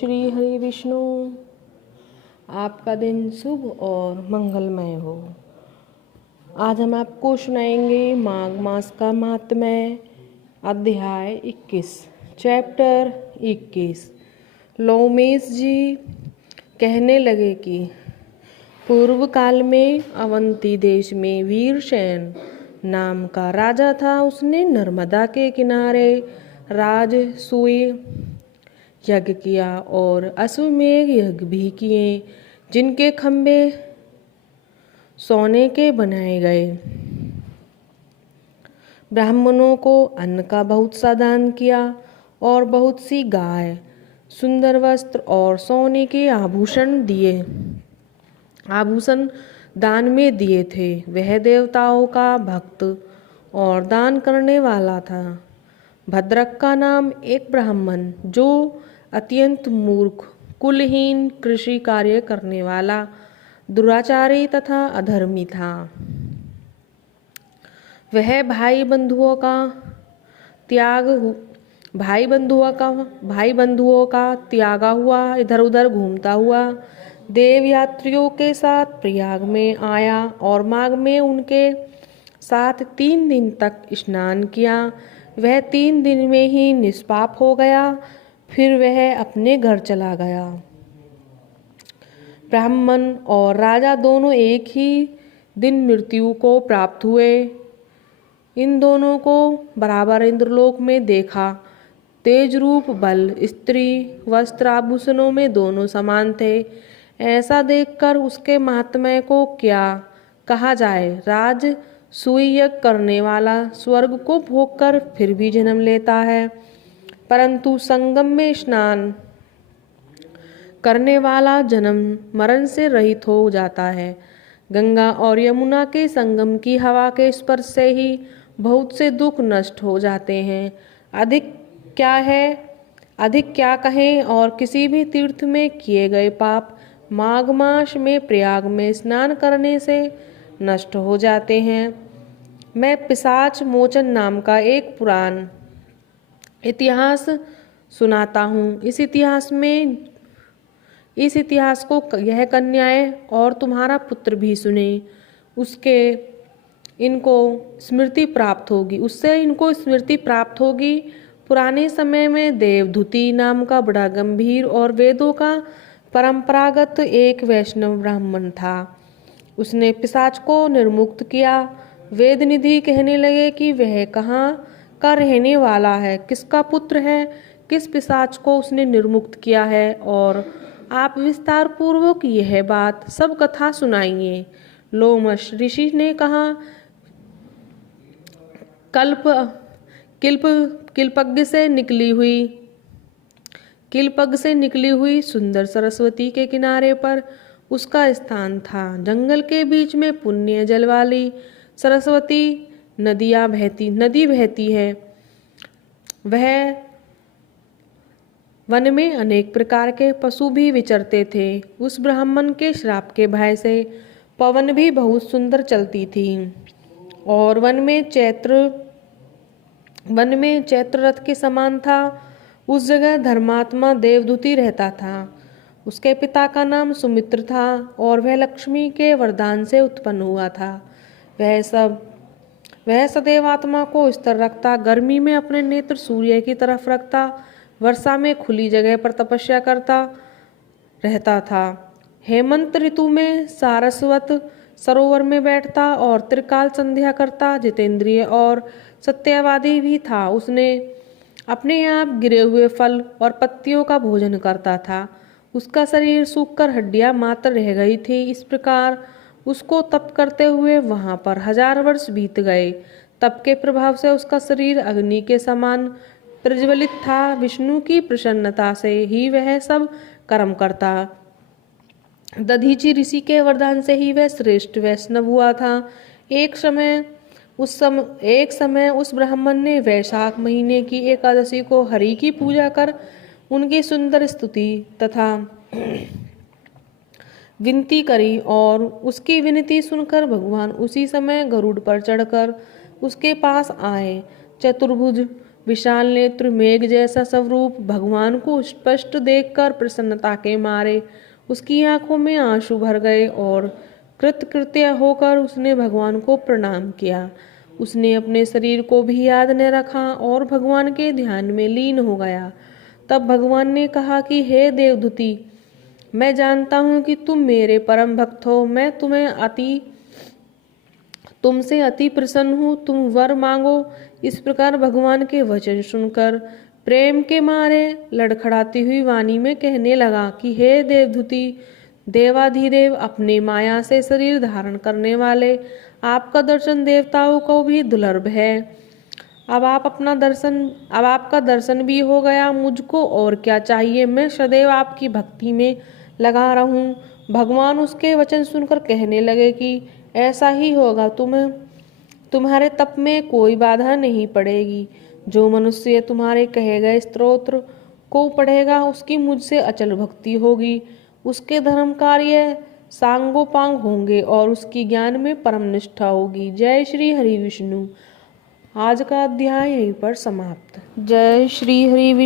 श्री हरि विष्णु। आपका दिन शुभ और मंगलमय हो। आज हम आपको सुनाएंगे माघ मास का महात्म्य, अध्याय 21, चैप्टर 21। लोमेश जी कहने लगे कि पूर्व काल में अवंती देश में वीरसेन नाम का राजा था। उसने नर्मदा के किनारे राजसूय यज्ञ किया और अश्वमेध यज्ञ भी किए, जिनके खंभे सोने के बनाए गए। ब्राह्मणों को अन्न का बहुत सा दान किया और बहुत सी गाय, सुंदर वस्त्र और सोने के आभूषण दान में दिए थे। वह देवताओं का भक्त और दान करने वाला था। भद्रक का नाम एक ब्राह्मण, जो अत्यंत मूर्ख, कुलहीन, कृषि कार्य करने वाला, दुराचारी तथा अधर्मी था। वह भाई बंधुओं का त्यागा हुआ इधर उधर घूमता हुआ देव यात्रियों के साथ प्रयाग में आया और माघ में उनके साथ 3 दिन तक स्नान किया। वह 3 दिन में ही निष्पाप हो गया। फिर वह अपने घर चला गया। ब्राह्मण और राजा दोनों एक ही दिन मृत्यु को प्राप्त हुए। इन दोनों को बराबर इंद्रलोक में देखा। तेज रूप, बल, स्त्री, वस्त्र, आभूषणों में दोनों समान थे। ऐसा देखकर उसके महात्म्य को क्या कहा जाए। राजसूय यज्ञ करने वाला स्वर्ग को भोगकर फिर भी जन्म लेता है, परंतु संगम में स्नान करने वाला जन्म मरण से रहित हो जाता है। गंगा और यमुना के संगम की हवा के स्पर्श से ही बहुत से दुख नष्ट हो जाते हैं। अधिक क्या कहें। और किसी भी तीर्थ में किए गए पाप माघ मास में प्रयाग में स्नान करने से नष्ट हो जाते हैं। मैं पिशाच मोचन नाम का एक पुराण इतिहास सुनाता हूँ। इस इतिहास को यह कन्याएं और तुम्हारा पुत्र भी सुने। उससे इनको स्मृति प्राप्त होगी। पुराने समय में देवधुति नाम का बड़ा गंभीर और वेदों का परंपरागत एक वैष्णव ब्राह्मण था। उसने पिशाच को निर्मुक्त किया। वेद निधि कहने लगे कि वह कहाँ का रहने वाला है, किसका पुत्र है, किस पिशाच को उसने निर्मुक्त किया है, और आप विस्तार पूर्वक यह बात सब कथा सुनाइए। लोमश ऋषि ने कहा, किलपग से निकली हुई सुंदर सरस्वती के किनारे पर उसका स्थान था। जंगल के बीच में पुण्य जल वाली सरस्वती नदी बहती है। वह वन में अनेक प्रकार के पशु भी विचरते थे। उस ब्राह्मण के श्राप के भय से पवन भी बहुत सुंदर चलती थी और वन में चैत्र रथ के समान था। उस जगह धर्मात्मा देवदूती रहता था। उसके पिता का नाम सुमित्र था और वह लक्ष्मी के वरदान से उत्पन्न हुआ था। वह सदैव आत्मा को स्थिर रखता, गर्मी में अपने नेत्र सूर्य की तरफ रखता, वर्षा में खुली जगह पर तपस्या करता रहता था। हेमंत ऋतु में सारस्वत सरोवर में बैठता और त्रिकाल संध्या करता। जितेंद्रिय और सत्यवादी भी था। उसने अपने आप गिरे हुए फल और पत्तियों का भोजन करता था। उसका शरीर सूखकर हड्डियां मात्र रह गई थी। इस प्रकार उसको तप करते हुए वहां पर 1000 वर्ष बीत गए। तप के प्रभाव से उसका शरीर अग्नि के समान प्रज्वलित था। विष्णु की प्रसन्नता से ही वह सब कर्म करता। दधीचि ऋषि के वरदान से ही वह श्रेष्ठ वैष्णव हुआ था। एक समय उस ब्राह्मण ने वैशाख महीने की एकादशी को हरि की पूजा कर उनकी सुंदर स्तुति तथा विनती करी और उसकी विनती सुनकर भगवान उसी समय गरुड़ पर चढ़कर उसके पास आए। चतुर्भुज विशाल नेत्र मेघ जैसा स्वरूप भगवान को स्पष्ट देखकर प्रसन्नता के मारे उसकी आंखों में आंसू भर गए और कृतकृत्य होकर उसने भगवान को प्रणाम किया। उसने अपने शरीर को भी याद न रखा और भगवान के ध्यान में लीन हो गया। तब भगवान ने कहा कि हे देवदूती, मैं जानता हूँ कि तुम मेरे परम भक्त हो। मैं तुमसे अति प्रसन्न हूँ, तुम वर मांगो। इस प्रकार भगवान के वचन सुनकर प्रेम के मारे लड़खड़ाती हुई वाणी में कहने लगा कि हे देवदूती, देवाधिदेव, अपने माया से शरीर धारण करने वाले, आपका दर्शन देवताओं को भी दुर्लभ है। अब आपका दर्शन भी हो गया, मुझको और क्या चाहिए। मैं सदैव आपकी भक्ति में लगा रहूं। भगवान उसके वचन सुनकर कहने लगे कि ऐसा ही होगा, तुम्हारे तप में कोई बाधा नहीं पड़ेगी। जो मनुष्य तुम्हारे कहे गए स्तोत्र को पढ़ेगा उसकी मुझसे अचल भक्ति होगी, उसके धर्म कार्य सांगोपांग होंगे और उसकी ज्ञान में परम निष्ठा होगी। जय श्री हरि विष्णु। आज का अध्याय यहीं पर समाप्त। जय श्री हरि विष्णु।